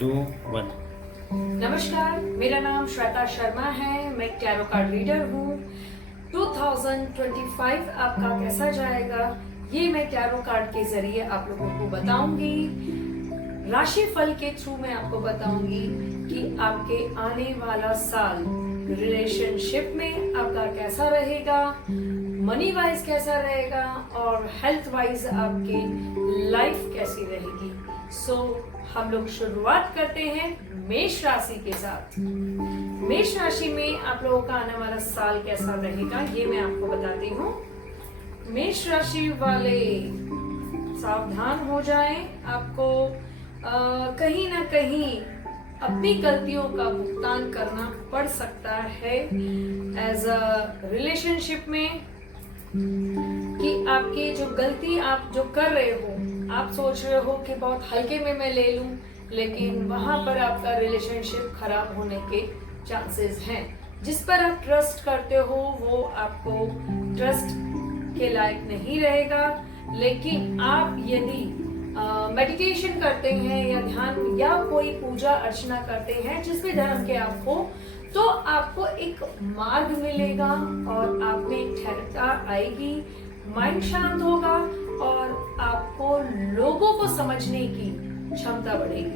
2, 1। नमस्कार, मेरा नाम श्वेता शर्मा है। मैं टैरो कार्ड रीडर हूँ। 2025 आपका कैसा जाएगा ये मैं टैरो कार्ड के जरिए आप लोगों को बताऊंगी। राशि फल के थ्रू मैं आपको बताऊंगी कि आपके आने वाला साल रिलेशनशिप में आपका कैसा रहेगा, मनी वाइज कैसा रहेगा और हेल्थ वाइज आपकी लाइफ कैसी रहेगी। सो हम लोग शुरुआत करते हैं मेष राशि के साथ। मेष राशि में आप लोगों का आने वाला साल कैसा रहेगा ये मैं आपको बताती हूँ। मेष राशि वाले सावधान हो जाएं। आपको कहीं ना कहीं अपनी गलतियों का भुगतान करना पड़ सकता है एज अ रिलेशनशिप में, कि आपकी जो गलती आप जो कर रहे हो, आप सोच रहे हो कि बहुत हल्के में मैं ले लूं, लेकिन वहां पर आपका रिलेशनशिप खराब होने के चांसेस हैं। जिस पर आप ट्रस्ट करते हो वो आपको ट्रस्ट के लायक नहीं रहेगा। लेकिन आप यदि मेडिटेशन करते हैं या ध्यान या कोई पूजा अर्चना करते हैं जिस भी धर्म के आप हो, तो आपको एक मार्ग मिलेगा और आप में ठहरता आएगी, माइंड शांत होगा और आपको लोगों को समझने की क्षमता बढ़ेगी।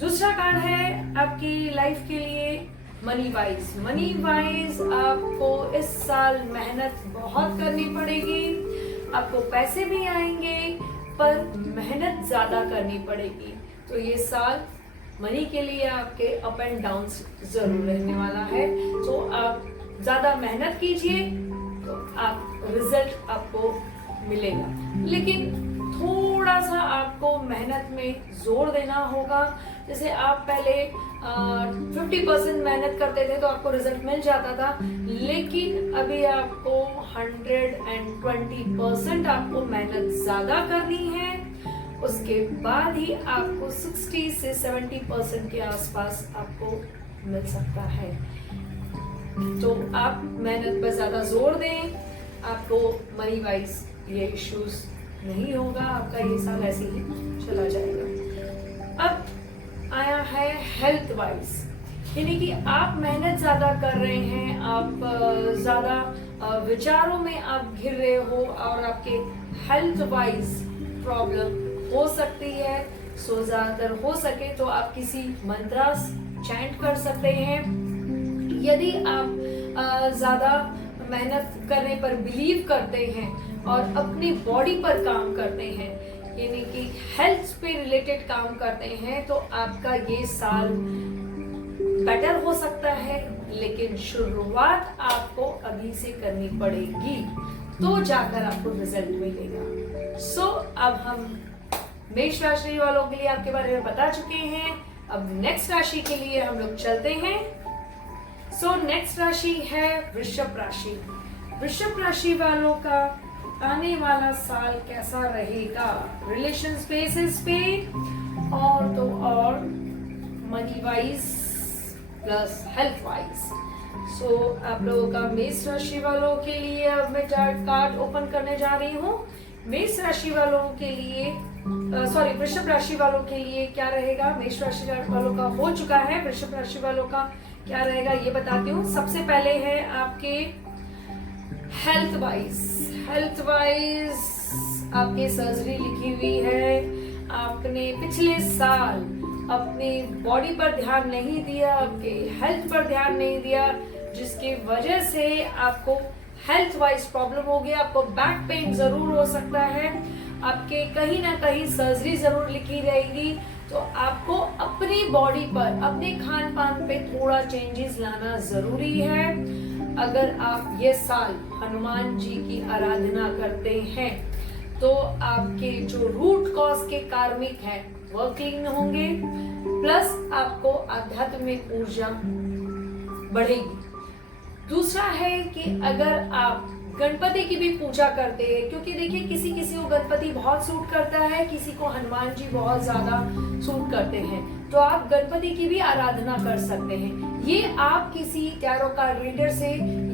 दूसरा कार्ड है आपकी लाइफ के लिए मनी वाइज। मनी वाइज आपको इस साल मेहनत बहुत करनी पड़ेगी। आपको पैसे भी आएंगे पर मेहनत ज्यादा करनी पड़ेगी। तो ये साल मनी के लिए आपके अप एंड डाउन जरूर रहने वाला है। तो आप ज्यादा मेहनत कीजिए तो आप रिजल्ट आपको मिलेगा, लेकिन थोड़ा सा आपको मेहनत में जोर देना होगा। जैसे आप पहले 50% मेहनत करते थे तो आपको रिजल्ट मिल जाता था, लेकिन अभी आपको 120% आपको मेहनत ज्यादा करनी है। उसके बाद ही आपको 60 से 70% के आसपास आपको मिल सकता है। तो आप मेहनत पर ज्यादा जोर दें, आपको मनी वाइज ये इश्यूज नहीं होगा। आपका ये साल ऐसे ही चला जाएगा। अब आया है हेल्थ वाइज, यानी कि आप मेहनत ज्यादा कर रहे हैं, आप ज्यादा विचारों में आप घिर रहे हो और आपके हेल्थ वाइज प्रॉब्लम हो सकती है। सो ज्यादातर हो सके तो आप किसी मंत्रा चैंट कर सकते हैं। यदि आप ज्यादा मेहनत करने पर बिलीव करते हैं और अपनी बॉडी पर काम करते हैं, यानी कि हेल्थ पे रिलेटेड काम करते हैं, तो आपका ये साल बेटर हो सकता है। लेकिन शुरुआत आपको अभी से करनी पड़ेगी तो जाकर आपको रिजल्ट मिलेगा। सो अब हम मेष राशि वालों के लिए आपके बारे में बता चुके हैं। अब नेक्स्ट राशि के लिए हम लोग चलते हैं। सो नेक्स्ट राशि है वृषभ राशि। वृषभ राशि वालों का आने वाला साल कैसा रहेगा रिलेशन स्पेसेस पे और तो और money wise plus health wise. So आप लोगों का मेष राशि वालों के लिए अब मैं कार्ड ओपन करने जा रही हूँ। मेष राशि वालों के लिए वृषभ राशि वालों के लिए क्या रहेगा। मेष राशि वालों का हो चुका है, वृषभ राशि वालों का क्या रहेगा ये बताती हूँ। सबसे पहले है आपके हेल्थ वाइज। हेल्थ वाइज आपके सर्जरी लिखी हुई है। आपने पिछले साल अपने बॉडी पर ध्यान नहीं दिया, आपके हेल्थ पर ध्यान नहीं दिया, जिसकी वजह से आपको हेल्थ वाइज प्रॉब्लम हो गया। आपको बैक पेन जरूर हो सकता है, आपके कहीं ना कहीं सर्जरी जरूर लिखी रहेगी। तो आपको अपनी बॉडी पर, अपने खान पान पे थोड़ा चेंजेस लाना जरूरी है। अगर आप ये साल हनुमान जी की आराधना करते हैं तो आपके जो रूट कॉज के कार्मिक हैं वह क्लीन होंगे, प्लस आपको आध्यात्मिक ऊर्जा बढ़ेगी। दूसरा है कि अगर आप गणपति की भी पूजा करते हैं, क्योंकि देखिए किसी किसी को गणपति बहुत सूट करता है, किसी को हनुमान जी बहुत ज्यादा सूट करते हैं, तो आप गणपति की भी आराधना कर सकते हैं। ये आप किसी टैरो कार्ड रीडर से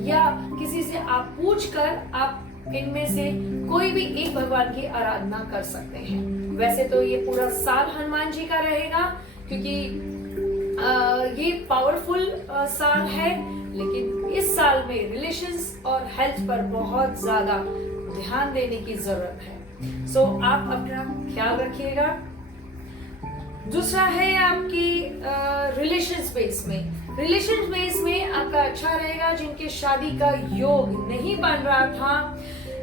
या किसी से आप पूछ कर आप इनमें से कोई भी एक भगवान की आराधना कर सकते हैं। वैसे तो ये पूरा साल हनुमान जी का रहेगा, क्योंकि ये पावरफुल साल है, लेकिन इस साल में रिलेशंस और हेल्थ पर बहुत ज्यादा ध्यान देने की जरूरत है। सो आप अपना ख्याल रखिएगा। दूसरा है आपकी रिलेशन स्पेस में। रिलेशन स्पेस में आपका अच्छा रहेगा। जिनके शादी का योग नहीं बन रहा था,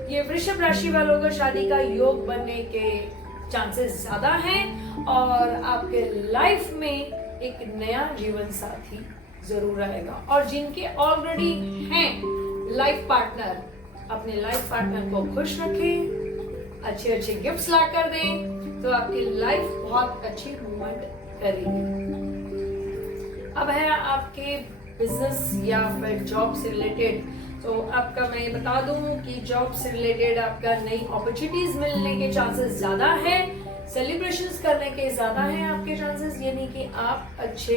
ये वृषभ राशि वालों का शादी का योग बनने के चांसेस ज्यादा हैं और आपके लाइफ में एक नया जीवन साथी जरूर आएगा। और जिनके ऑलरेडी हैं लाइफ पार्टनर, अपने लाइफ पार्टनर को खुश रखें, अच्छे अच्छे गिफ्ट्स ला कर दें, तो आपकी लाइफ बहुत अच्छी मूवमेंट करेगी। अब है आपके बिजनेस या फिर जॉब से रिलेटेड। तो आपका मैं ये बता दूं कि जॉब से रिलेटेड आपका नई अपॉर्चुनिटीज मिलने के चांसेस ज्यादा है, सेलिब्रेशंस करने के ज्यादा हैं आपके चांसेस, यानी कि आप अच्छे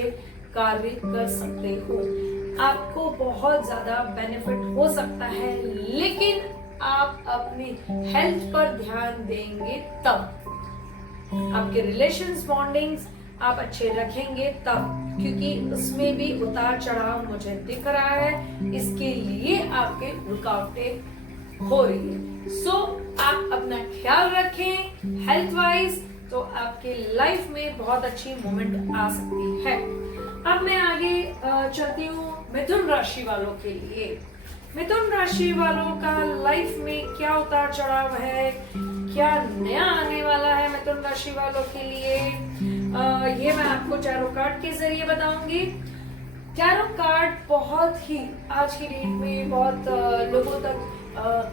कार्य कर सकते हो। आपको बहुत ज्यादा बेनिफिट हो सकता है, लेकिन आप अपनी हेल्थ पर ध्यान देंगे तब। आपके रिलेशंस बॉन्डिंग्स आप अच्छे रखेंगे तब, क्योंकि उसमें भी उतार चढ़ाव मुझे दिख रहा है, इसके लिए आपके रुकावटें हो रही है। सो आप अपना ख्याल रखें हेल्थ वाइज, तो आपके लाइफ में बहुत अच्छी मोमेंट आ सकती है। अब मैं आगे चलती हूँ मिथुन राशि वालों के लिए। मिथुन राशि वालों का लाइफ में क्या उतार चढ़ाव है, क्या नया आने वाला है मिथुन राशि वालों के लिए, ये मैं आपको टैरो कार्ड के जरिए बताऊंगी। टैरो कार्ड बहुत ही आज की डेट में बहुत लोगों तक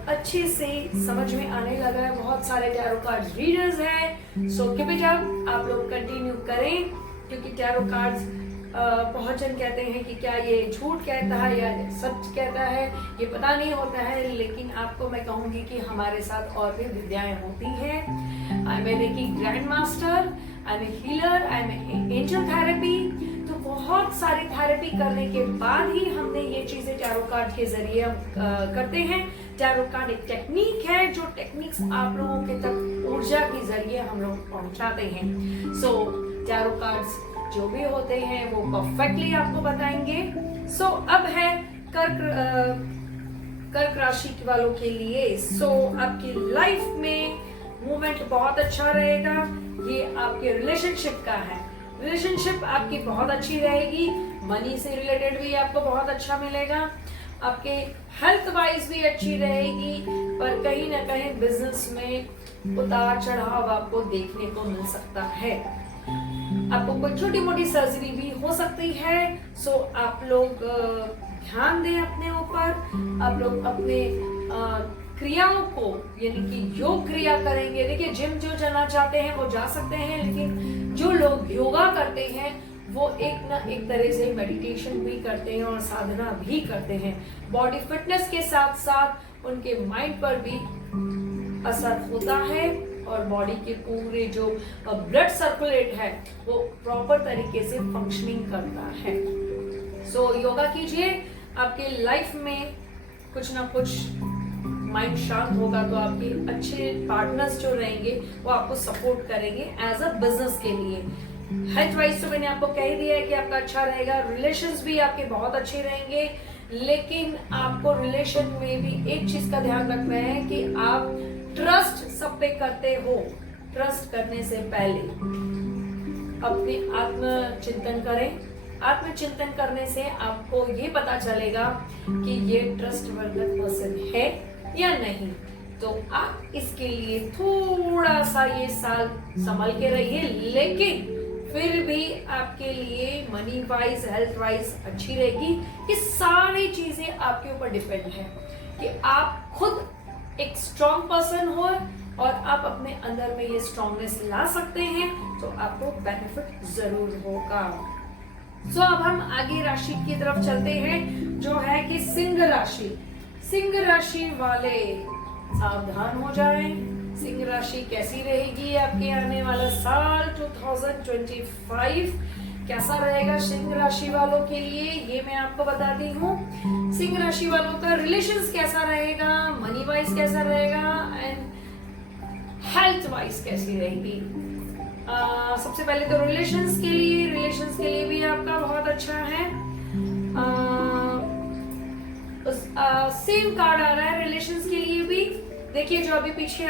अच्छे से समझ में आने लगा है। बहुत सारे टैरो कार्ड रीडर्स हैं। सो कीप इट अप, आप लोग कंटिन्यू करें, क्योंकि टैरो कार्ड्स बहुत जन कहते हैं कि क्या ये झूठ कहता है या सच कहता है, ये पता नहीं होता है। लेकिन आपको मैं कहूंगी कि हमारे साथ और भी विद्याएं होती हैं। I am a reiki grand master, I am a healer, I am a angel therapy. तो बहुत सारी थेरेपी करने के बाद ही हमने ये चीजें टैरो कार्ड के जरिए करते हैं। टैरो कार्ड एक टेक्निक है, जो टेक्निक्स आप लोगों के तक ऊर्जा के जरिए हम लोग पहुंचाते हैं। सो टैरो कार्ड्स जो भी होते हैं वो परफेक्टली आपको बताएंगे। सो अब है कर्क राशि वालों के लिए। सो आपकी लाइफ में मूवमेंट बहुत अच्छा रहेगा। ये आपके रिलेशनशिप का है। रिलेशनशिप आपकी बहुत अच्छी रहेगी। मनी से रिलेटेड भी आपको बहुत अच्छा मिलेगा। आपके हेल्थ वाइज भी अच्छी रहेगी, पर कहीं ना कहीं बिजनेस में उतार चढ़ाव आपको देखने को मिल सकता है। आपको कोई छोटी मोटी सर्जरी भी हो सकती है। सो आप लोग ध्यान दें अपने ऊपर। आप लोग अपने क्रियाओं को, यानी कि योग क्रिया करेंगे। देखिए, जिम जो जाना चाहते हैं वो जा सकते हैं, लेकिन जो लोग योगा करते हैं वो एक ना एक तरह से मेडिटेशन भी करते हैं और साधना भी करते हैं। बॉडी फिटनेस के साथ साथ उनके माइंड पर भी असर होता है और बॉडी के पूरे जो ब्लड सर्कुलेट है वो प्रॉपर तरीके से फंक्शनिंग करता है। सो योगा कीजिए। आपके लाइफ में कुछ ना कुछ माइंड शांत होगा, तो आपके अच्छे पार्टनर्स जो रहेंगे वो आपको सपोर्ट करेंगे एज अ बिजनेस के लिए। हेल्थ वाइज तो मैंने आपको कह ही दिया है कि आपका अच्छा रहेगा। रिलेशंस भी आपके बहुत अच्छे रहेंगे, लेकिन आपको रिलेशन में भी एक चीज का ध्यान रखना है कि आप ट्रस्ट सब पे करते हो। ट्रस्ट करने से पहले अपने आत्मचिंतन करें। आत्मचिंतन करने से आपको ये पता चलेगा कि ये ट्रस्टवर्दी पर्सन है या नहीं। तो आप इसके लिए थोड़ा सा ये साल संभल के रहिए, लेकिन फिर भी आपके लिए मनी वाइज, हेल्थ वाइज अच्छी रहेगी। ये सारी चीजें आपके ऊपर डिपेंड है कि आप खुद एक स्ट्रॉन्ग पर्सन हो और आप अपने अंदर में ये स्ट्रॉन्गनेस ला सकते हैं, तो आपको बेनिफिट जरूर होगा। सो अब हम आगे राशि की तरफ चलते हैं, जो है कि सिंह राशि। सिंह राशि वाले सावधान हो जाएं। सिंह राशि कैसी रहेगी आपके आने वाला साल 2025 कैसा रहेगा सिंह राशि वालों के लिए, ये मैं आपको बताती हूँ। सिंह राशि वालों का रिलेशंस कैसा रहेगा, मनी वाइज कैसा रहेगा एंड हेल्थ वाइज कैसी रहेगी। सबसे पहले तो रिलेशंस के लिए, अच्छा है। सेम कार्ड आ रहा है रिलेशंस के लिए भी। देखिए जो अभी पीछे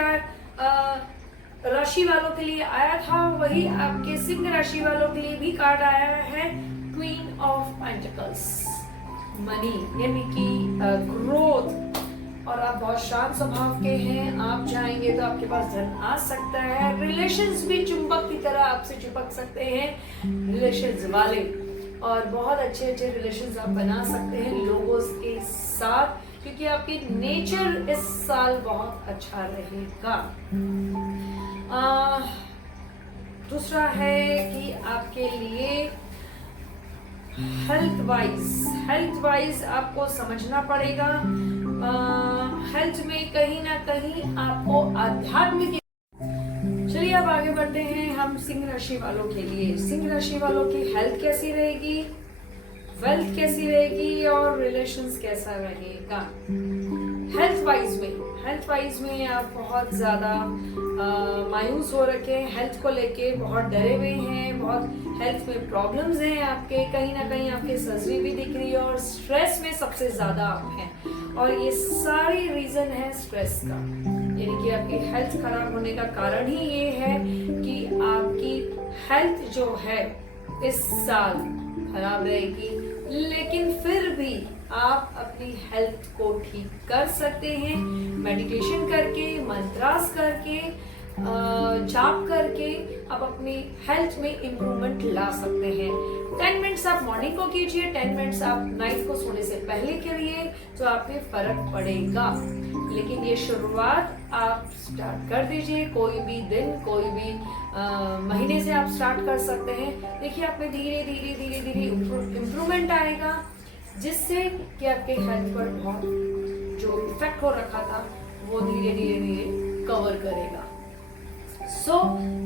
राशि वालों के लिए आया था वही आपके सिंह राशि वालों के लिए भी कार्ड आया है, क्वीन ऑफ पेंटिकल्स, मनी यानी कि ग्रोथ। और आप बहुत शांत स्वभाव के हैं, आप चाहेंगे तो आपके पास धन आ सकता है। रिलेशंस भी चुंबक की तरह आपसे चिपक सकते हैं रिलेशंस वाले, और बहुत अच्छे अच्छे रिलेशंस आप बना सकते हैं लोगों के साथ, क्योंकि आपकी नेचर इस साल बहुत अच्छा रहेगा। दूसरा है कि आपके लिए हेल्थ वाइज आपको समझना पड़ेगा। हेल्थ में कहीं ना कहीं आपको आध्यात्मिक। चलिए अब आगे बढ़ते हैं हम सिंह राशि वालों के लिए। सिंह राशि वालों की हेल्थ कैसी रहेगी, वेल्थ कैसी रहेगी और रिलेशंस कैसा रहेगा। हेल्थ वाइज में आप बहुत ज्यादा मायूस हो रखे हैं, हेल्थ को लेके बहुत डरे हुए हैं, बहुत हेल्थ में प्रॉब्लम्स हैं आपके, कहीं ना कहीं आपके सर्जरी भी दिख रही है और स्ट्रेस में सबसे ज्यादा आप हैं, और ये सारी रीजन है स्ट्रेस का। यानी कि आपकी हेल्थ खराब होने का कारण ही ये है कि आपकी हेल्थ जो है इस साल खराब रहेगी, लेकिन फिर भी आप अपनी हेल्थ को ठीक कर सकते हैं मेडिटेशन करके, मंत्रास करके, जाप करके आप अपनी हेल्थ में इंप्रूवमेंट ला सकते हैं। 10 मिनट्स आप मॉर्निंग को कीजिए, 10 मिनट्स आप नाइट को सोने से पहले करिए, तो आप में फर्क पड़ेगा। लेकिन ये शुरुआत आप स्टार्ट कर दीजिए, कोई भी दिन, कोई भी महीने से आप स्टार्ट कर सकते हैं। देखिए आप में धीरे धीरे इम्प्रूवमेंट आएगा, जिससे कि आपके हेल्थ पर बहुत जो इफेक्ट हो रखा था वो धीरे धीरे कवर करेगा।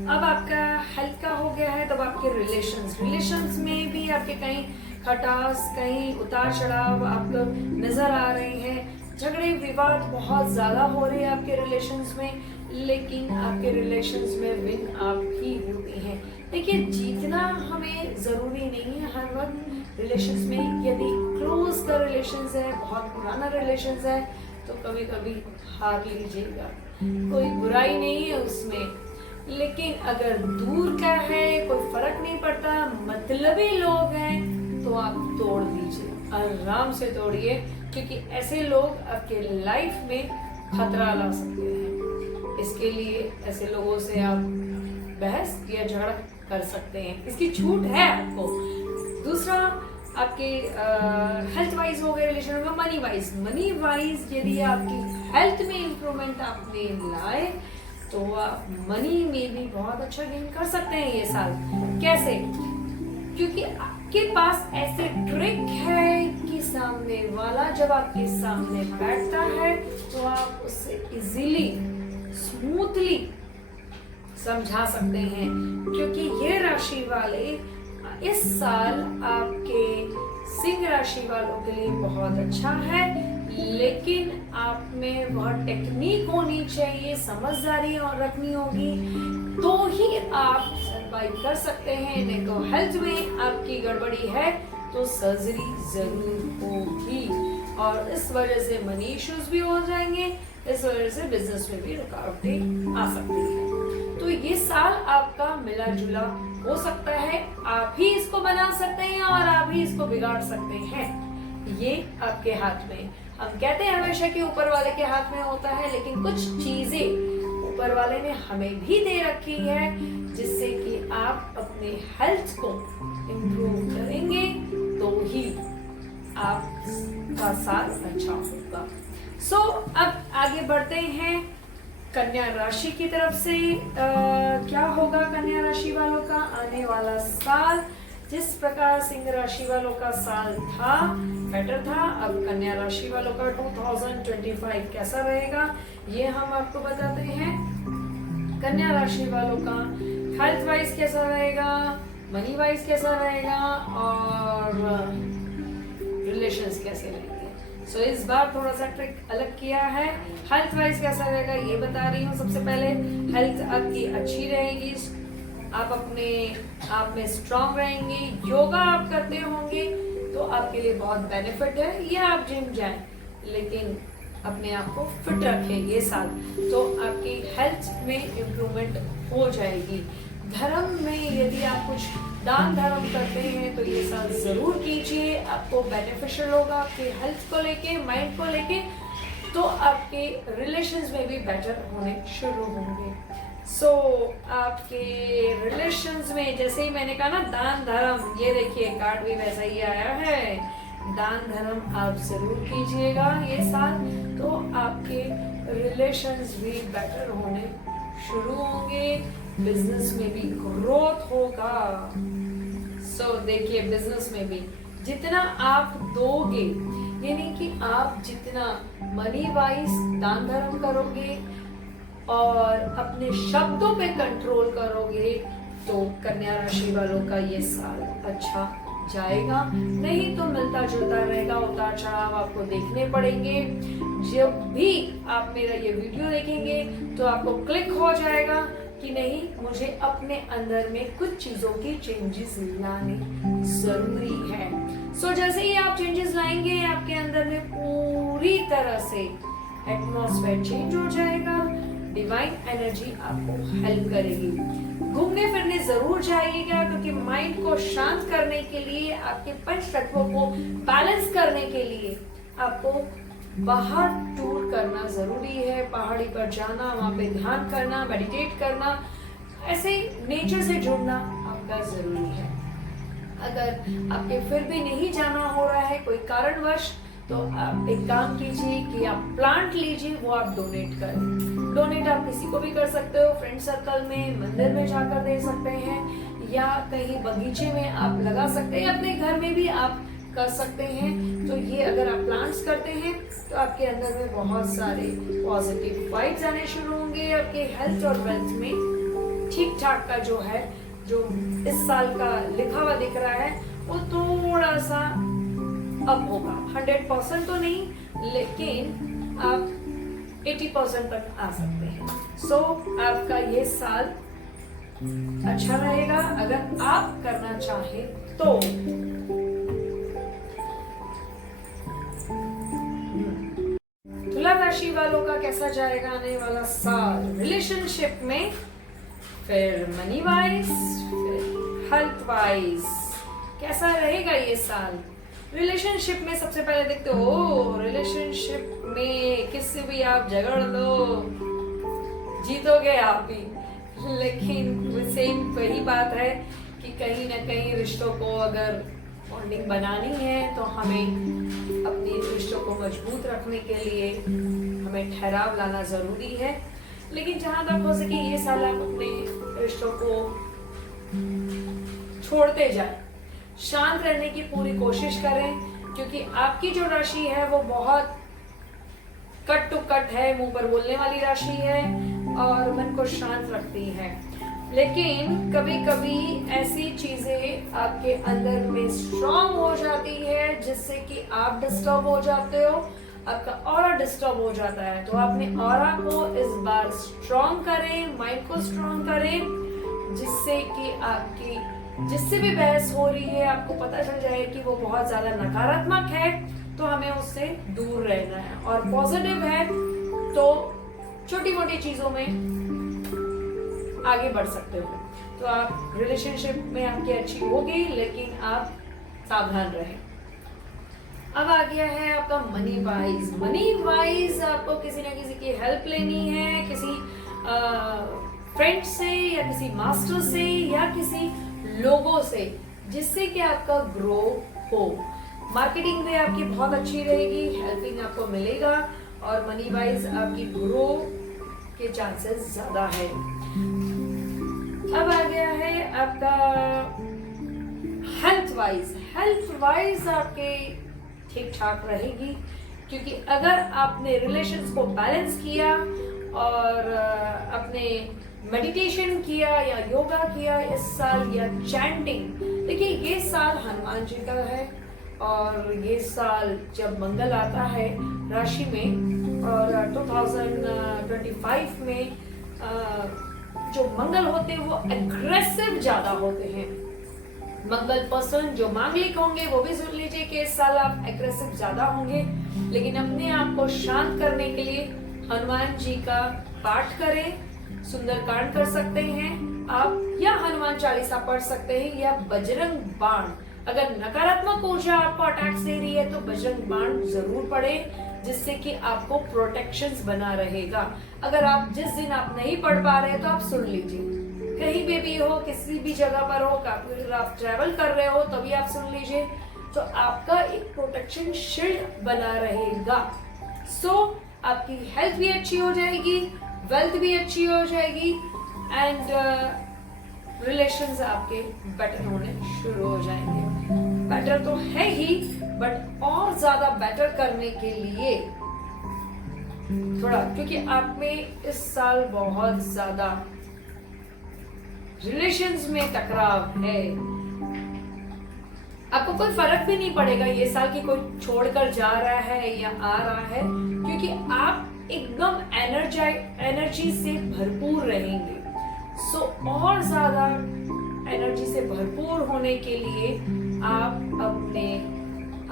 अब आपका हेल्थ का हो गया है, तब आपके रिलेशंस में भी आपके कहीं खटास, कहीं उतार चढ़ाव आपको नजर आ रहे हैं, झगड़े विवाद बहुत ज्यादा हो रहे हैं आपके रिलेशंस में, लेकिन आपके रिलेशंस में विन आप ही होती हैं। देखिए जीतना हमें जरूरी नहीं है हर वक्त रिलेशंस में। यदि क्लोज का रिलेशंस है, बहुत पुराना रिलेशंस है, तो कभी कभी हार लीजिएगा, कोई बुराई नहीं है उसमें। लेकिन अगर दूर का है, कोई फर्क नहीं पड़ता, मतलबी लोग हैं, तो आप तोड़ दीजिए, आराम से तोड़िए, क्योंकि ऐसे लोग आपके लाइफ में खतरा ला सकते हैं। इसके लिए ऐसे लोगों से आप बहस या झगड़ा कर सकते हैं, इसकी छूट है आपको। दूसरा आपके हेल्थ वाइज हो गए, रिलेशन में मनी वाइज यदि आपकी हेल्थ में इंप्रूवमेंट आपने लाए तो आप मनी में भी बहुत अच्छा गेन कर सकते हैं ये साल। कैसे? क्योंकि आपके पास ऐसे ट्रिक है कि सामने वाला जब आपके सामने बैठता है तो आप उससे इजीली, स्मूथली समझा सकते हैं, क्योंकि ये राशि वाले इस साल आपके सिंह राशि वालों के लिए बहुत अच्छा है, लेकिन आप में बहुत टेक्निक होनी चाहिए, समझदारी और रखनी होगी, तो ही आप सर्वाइव कर सकते हैं। नहीं तो हेल्थ में आपकी गड़बड़ी है तो सर्जरी जरूर होगी, और इस वजह से मनी इश्यूज भी हो जाएंगे, इस वजह से बिजनेस में भी रुकावटें आ सकती है। तो ये साल आपका मिला जुला हो सकता है, आप ही इसको बना सकते हैं और आप ही इसको बिगाड़ सकते हैं, ये आपके हाथ में। हम कहते हैं हमेशा कि ऊपर वाले के हाथ में होता है, लेकिन कुछ चीजें ऊपर वाले ने हमें भी दे रखी है, जिससे कि आप अपने हेल्थ को इम्प्रूव करेंगे तो ही आपका साल अच्छा होगा। अब आगे बढ़ते हैं कन्या राशि की तरफ से। क्या होगा कन्या राशि वालों का आने वाला साल? जिस प्रकार सिंह राशि वालों का साल था, बेटर था, अब कन्या राशि वालों का 2025 कैसा रहेगा ये हम आपको बताते हैं। कन्या राशि वालों का हेल्थ वाइज कैसा रहेगा, मनी वाइज कैसा रहेगा और रिलेशंस कैसे रहेंगे। इस बार थोड़ा सा ट्रिक अलग किया है। हेल्थ वाइज कैसा रहेगा ये बता रही हूँ। सबसे पहले हेल्थ आपकी अच्छी रहेगी, आप अपने आप में स्ट्रांग रहेंगे, योगा आप करते होंगे तो आपके लिए बहुत बेनिफिट है, या आप जिम जाएं लेकिन अपने आप को फिट रखें ये साल, तो आपकी हेल्थ में इम्प्रूवमेंट हो जाएगी। धर्म में यदि आप कुछ दान धर्म करते हैं तो ये साल जरूर कीजिए, आपको बेनिफिशियल होगा आपके हेल्थ को लेके, माइंड को लेके, तो आपके रिलेशंस में भी बेटर होने शुरू होंगे। सो आपके रिलेशंस में जैसे ही मैंने कहा ना दान धर्म, ये देखिए कार्ड भी वैसा ही आया है, दान धर्म आप जरूर कीजिएगा ये साल, तो आपके रिलेशंस भी बेटर होने शुरू होंगे, बिजनेस में भी ग्रोथ होगा। सो देखिए बिजनेस में भी जितना आप दोगे, यानी कि आप जितना मनी वाइज दान धर्म करोगे और अपने शब्दों पे कंट्रोल करोगे, तो कन्या राशि वालों का ये साल अच्छा जाएगा। नहीं तो मिलता जुलता रहेगा, उतार चढ़ाव आपको देखने पड़ेंगे। जब भी आप मेरा ये वीडियो देखेंगे तो आपको क्लिक हो जाएगा कि नहीं, मुझे अपने अंदर में कुछ चीजों की चेंजेस लाने जरूरी है। सो जैसे ही आप चेंजेस लाएंगे, आपके अंदर में पूरी तरह से एटमॉस्फेयर चेंज हो जाएगा, डिवाइन एनर्जी आपको हेल्प करेगी। घूमने फिरने जरूर जाइएगा, क्योंकि माइंड को शांत करने के लिए, आपके पंच तत्वों को बैलेंस करने के लिए आपको बाहर टूर करना जरूरी है। पहाड़ी पर जाना, वहां पे ध्यान करना, मेडिटेट करना, ऐसे नेचर से जुड़ना आपका जरूरी है। अगर आपके फिर भी नहीं जाना हो रहा है कोई कारणवश, तो आप एक काम कीजिए कि आप प्लांट लीजिए, वो आप डोनेट करें। डोनेट आप किसी को भी कर सकते हो, फ्रेंड सर्कल में, मंदिर में जाकर दे सकते हैं, या कहीं बगीचे में आप लगा सकते हैं, अपने घर में भी आप कर सकते हैं। तो ये अगर आप प्लांट्स करते हैं तो आपके अंदर में बहुत सारे पॉजिटिव वाइब्स आने शुरू होंगे। आपके हेल्थ और वेल्थ में ठीक ठाक का जो है, जो इस साल का लिखा हुआ दिख रहा है, वो थोड़ा सा अप होगा। 100% तो नहीं, लेकिन आप 80% तक आ सकते हैं। सो आपका ये साल अच्छा रहेगा अगर आप करना चाहें तो। तुला राशि वालों का कैसा जाएगा आने वाला साल रिलेशनशिप में, फिर मनी वाइज, फिर हेल्थ वाइज कैसा रहेगा ये साल। रिलेशनशिप में सबसे पहले देखते हो, रिलेशनशिप में किससे भी आप झगड़ लो, जीतोगे आप भी, लेकिन सेम वही बात है कि कहीं ना कहीं रिश्तों को अगर बॉन्डिंग बनानी है तो हमें अपने रिश्तों को मजबूत रखने के लिए हमें ठहराव लाना जरूरी है। लेकिन जहां तक हो सके ये साल आप अपने रिश्तों को छोड़ते जाए, शांत रहने की पूरी कोशिश करें, क्योंकि आपकी जो राशि है वो बहुत कट टू कट है, मुंह पर बोलने वाली राशि है और मन को शांत रखती है। लेकिन कभी कभी ऐसी चीजें आपके अंदर में स्ट्रांग हो जाती है जिससे कि आप डिस्टर्ब हो जाते हो, आपका ऑरा डिस्टर्ब हो जाता है। तो अपने ऑरा को इस बार स्ट्रांग करें, माइंड को स्ट्रांग करें, जिससे कि आपकी जिससे भी बहस हो रही है आपको पता चल जाए कि वो बहुत ज्यादा नकारात्मक है, तो हमें उससे दूर रहना है। और पॉजिटिव है तो छोटी मोटी चीजों में आगे बढ़ सकते हो। तो आप रिलेशनशिप में आपकी अच्छी होगी, लेकिन आप सावधान रहें। अब आ गया है आपका मनी वाइज। मनी वाइज आपको किसी ना किसी की हेल्प लेनी है, किसी फ्रेंड से या किसी मास्टर से या किसी लोगों से, जिससे कि आपका ग्रो हो। मार्केटिंग में आपकी बहुत अच्छी रहेगी, हेल्पिंग आपको मिलेगा और मनी वाइज आपकी ग्रो के चांसेस ज्यादा है। अब आ गया है आपका हेल्थ वाइज। हेल्थ वाइज आपके ठीक ठाक रहेगी, क्योंकि अगर आपने रिलेशंस को बैलेंस किया और अपने मेडिटेशन किया या योगा किया इस साल, या चैंटिंग, देखिए ये साल हनुमान जी का है और ये साल जब मंगल आता है राशि में और 2025 में जो मंगल होते हैं वो एग्रेसिव ज्यादा होते हैं। मंगल पर्सन जो मांगलिक होंगे वो भी सुन लीजिए कि इस साल आप एग्रेसिव ज्यादा होंगे, लेकिन अपने आप को शांत करने के लिए हनुमान जी का पाठ करें। सुंदरकांड कर सकते हैं आप, या हनुमान चालीसा पढ़ सकते हैं, या बजरंग बाण। अगर नकारात्मक ऊर्जा आपको अटैक्स दे रही है तो बजरंग बाण जरूर पढ़े, जिससे कि आपको प्रोटेक्शंस बना रहेगा। अगर आप जिस दिन आप नहीं पढ़ पा रहे तो आप सुन लीजिए, कहीं पे भी हो, किसी भी जगह पर हो, अगर आप ट्रैवल कर रहे हो तभी आप सुन लीजिए, तो आपका एक प्रोटेक्शन शील्ड बना रहेगा। सो आपकी हेल्थ भी अच्छी हो जाएगी, वेल्थ भी अच्छी हो जाएगी, एंड रिलेशंस आपके बेटर होने शुरू हो जाएंगे। बेटर तो है ही, बट और ज्यादा बेटर करने के लिए थोड़ा, क्योंकि आप में इस साल बहुत ज्यादा रिलेशंस में टकराव है, आपको कोई फर्क भी नहीं पड़ेगा ये साल कि कोई छोड़कर जा रहा है या आ रहा है, क्योंकि आप एकदम एनर्जी से भरपूर रहेंगे। सो और ज्यादा एनर्जी से भरपूर होने के लिए आप अपने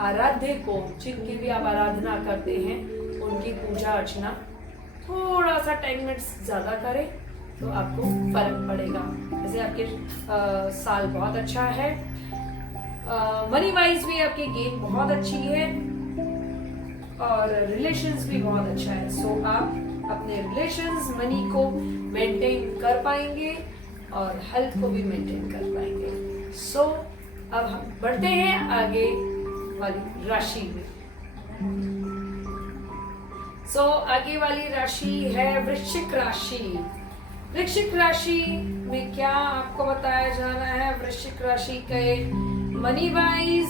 आराध्य को, जिनकी भी आप आराधना करते हैं, उनकी पूजा अर्चना थोड़ा सा 10 मिनट्स ज्यादा करें तो आपको फर्क पड़ेगा। जैसे आपके साल बहुत अच्छा है, मनी वाइज भी आपकी गेन बहुत अच्छी है, और रिलेशंस भी बहुत अच्छा है। सो आप अपने रिलेशंस, मनी को मेंटेन कर पाएंगे और हेल्थ को भी मेंटेन कर पाएंगे। सो अब हम बढ़ते हैं आगे वाली राशि में। सो आगे वाली राशि है वृश्चिक राशि। वृश्चिक राशि में क्या आपको बताया जाना है? वृश्चिक राशि के money wise,